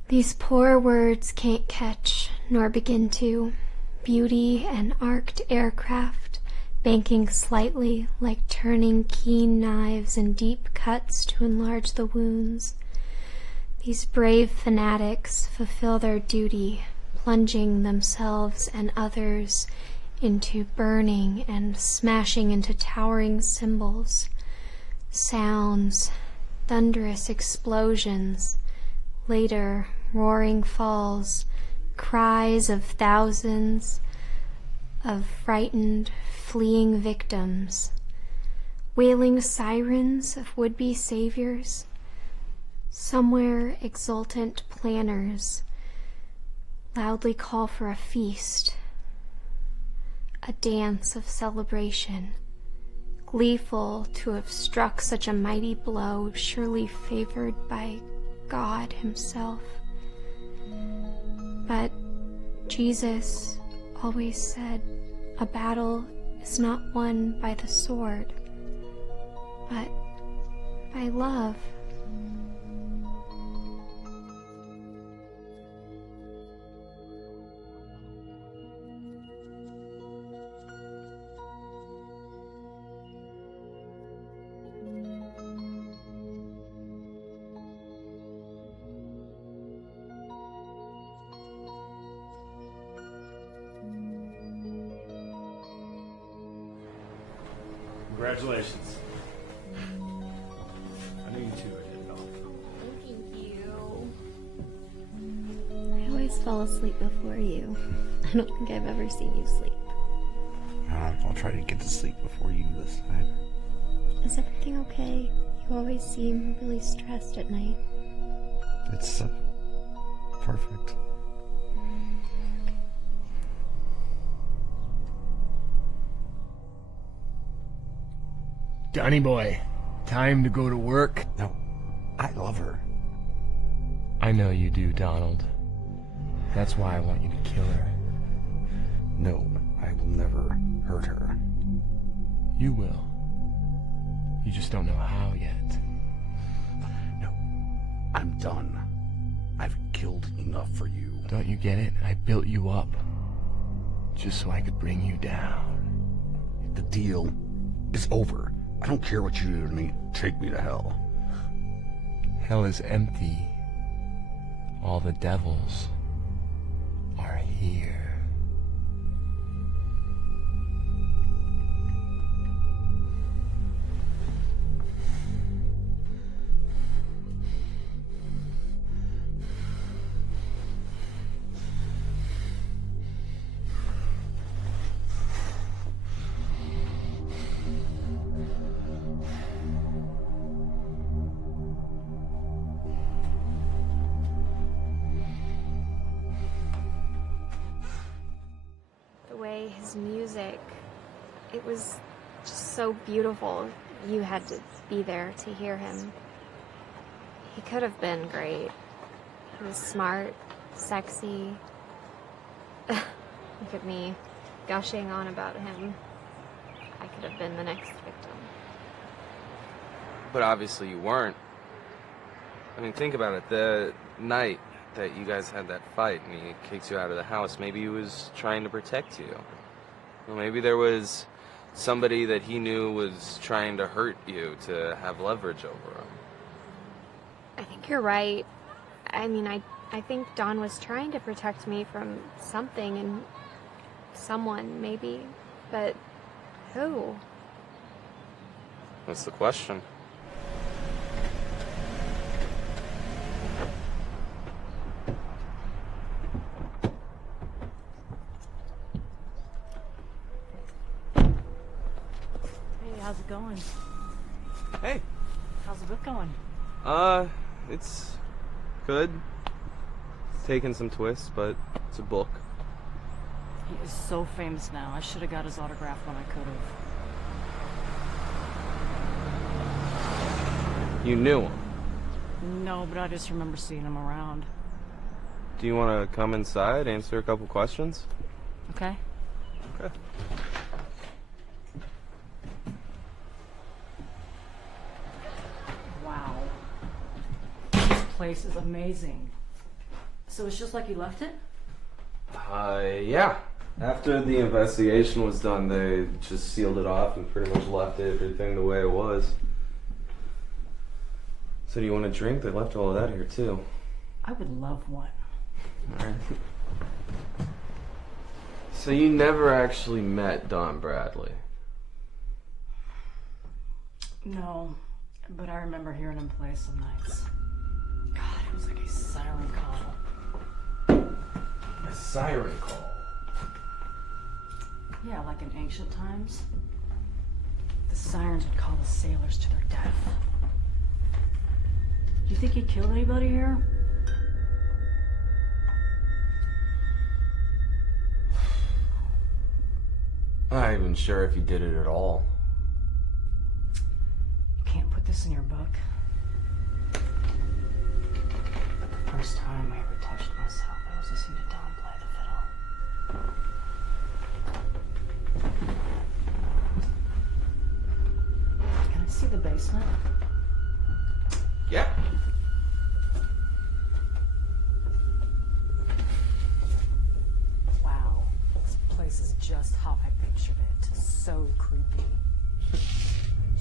These poor words can't catch nor begin to. Beauty and arced aircraft, banking slightly like turning keen knives and deep cuts to enlarge the wounds. These brave fanatics fulfill their duty, plunging themselves and others into burning and smashing into towering symbols, sounds, thunderous explosions, later roaring falls, cries of thousands of frightened, fleeing victims, wailing sirens of would-be saviors. Somewhere exultant planners loudly call for a feast, a dance of celebration, gleeful to have struck such a mighty blow, surely favored by God himself. But Jesus always said, a battle is not won by the sword, but by love. Congratulations. I knew you two were hitting off. Thank you. I always fall asleep before you. I don't think I've ever seen you sleep. I'll try to get to sleep before you this time. Is everything okay? You always seem really stressed at night. It's perfect. Donnie boy, time to go to work. No, I love her. I know you do, Donald. That's why I want you to kill her. No, I will never hurt her. You will. You just don't know how yet. No, I'm done. I've killed enough for you. Don't you get it? I built you up just so I could bring you down. The deal is over. I don't care what you do to me. Take me to hell. Hell is empty. All the devils are here. His music, it was just so beautiful. You had to be there to hear him. He could have been great. He was smart, sexy. Look at me, gushing on about him. I could have been the next victim. But obviously you weren't. I mean, think about it. The night that you guys had that fight and he kicks you out of the house, maybe he was trying to protect you. Well, maybe there was somebody that he knew was trying to hurt you to have leverage over him. I think you're right. I mean, I think Don was trying to protect me from something and someone, maybe. But who? That's the question. How's it going? Hey. How's the book going? It's good. It's taken some twists, but it's a book. He is so famous now. I should have got his autograph when I could have. You knew him? No, but I just remember seeing him around. Do you want to come inside, answer a couple questions? Okay. Okay. Wow. This place is amazing. So it's just like you left it? Yeah. After the investigation was done, they just sealed it off and pretty much left everything the way it was. So do you want a drink? They left all of that here too. I would love one. Alright. So you never actually met Don Bradley? No, but I remember hearing him play some nights. God, it was like a siren call. A siren call? Yeah, like in ancient times. The sirens would call the sailors to their death. Do you think he killed anybody here? I'm not even sure if he did it at all. You can't put this in your book. The first time I ever touched myself, I was listening to Don play the fiddle. Can I see the basement? Yeah. Wow, this place is just how I pictured it. So creepy. Do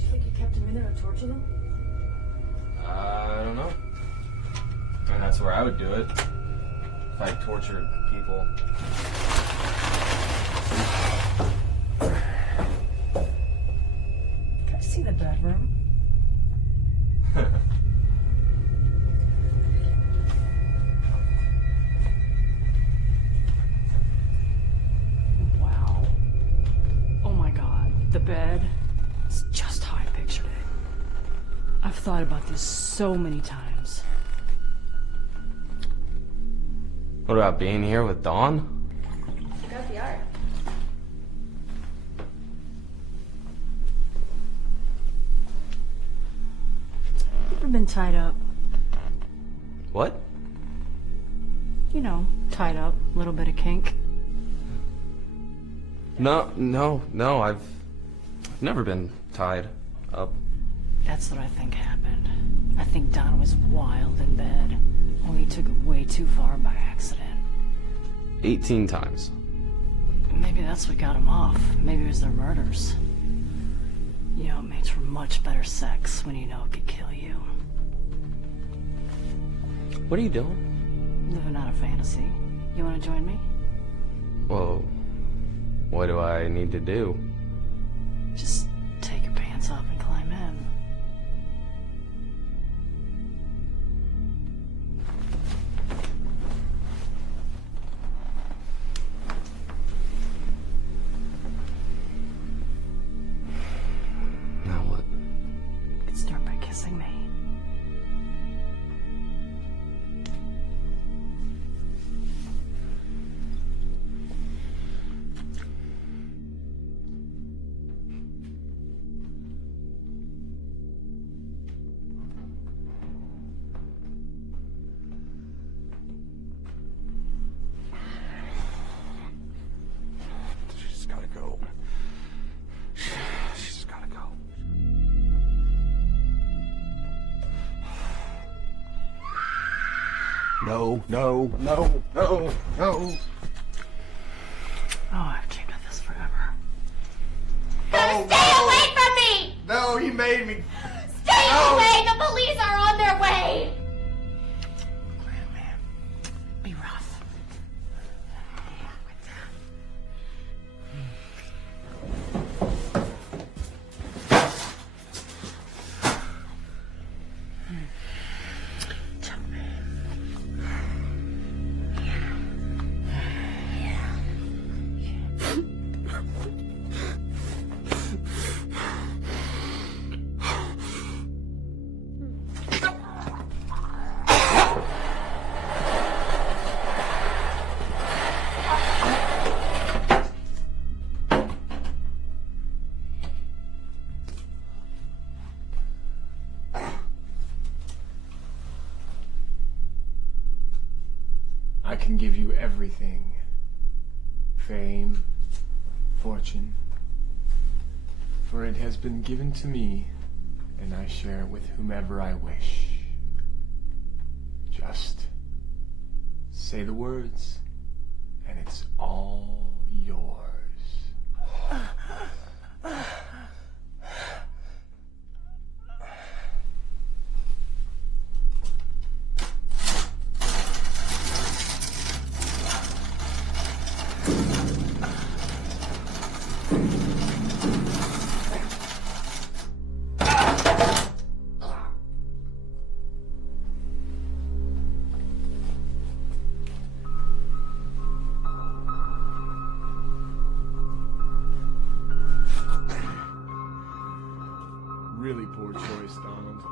you think you kept him in there to torture them? I don't know. I mean, that's where I would do it. If I tortured people. Can I see the bedroom? Wow. Oh my God. The bed is just how I pictured it. I've thought about this so many times. What about being here with Dawn? Check out the art. Ever been tied up? What? You know, tied up, a little bit of kink. No, I've never been tied up. That's what I think happened. I think Don was wild in bed. Only took it way too far by accident. 18 times. Maybe that's what got him off. Maybe it was their murders. You know, it makes for much better sex when you know it could kill you. What are you doing? Living out a fantasy. You want to join me? Well, what do I need to do? Just take your pants off and climb in. Now what? Could start by kissing me. She's gotta go. She's gotta go. No. Oh, I've dreamed of this forever. Stay away from me! No, he made me. Stay away! The police are on their way! Be rough. I can give you everything. Fame, fortune. For it has been given to me, and I share it with whomever I wish. Just say the words, and it's all yours. Really poor choice, Donald.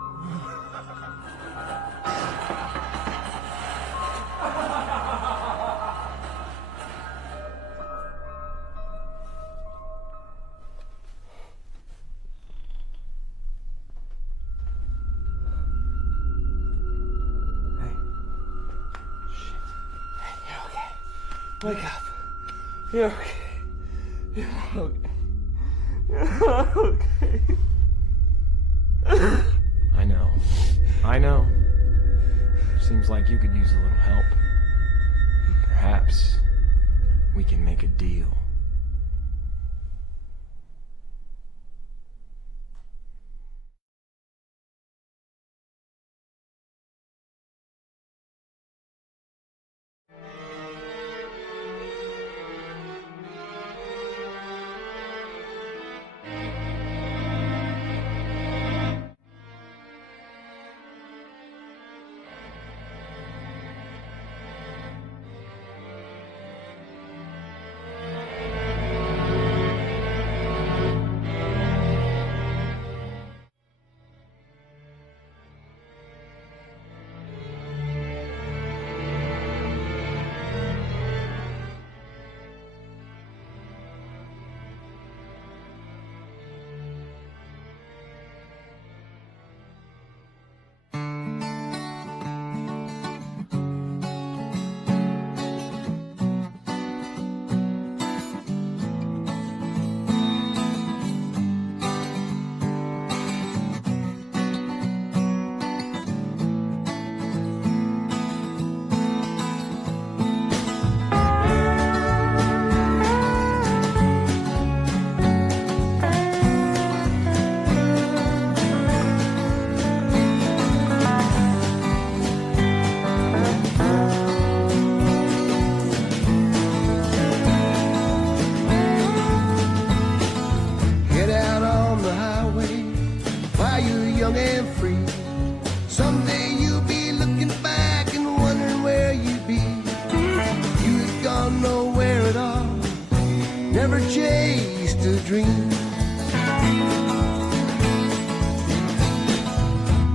Wake up. You're okay. You're okay. You're okay. I know. Seems like you could use a little help. Perhaps we can make a deal.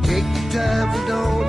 Take your time, don't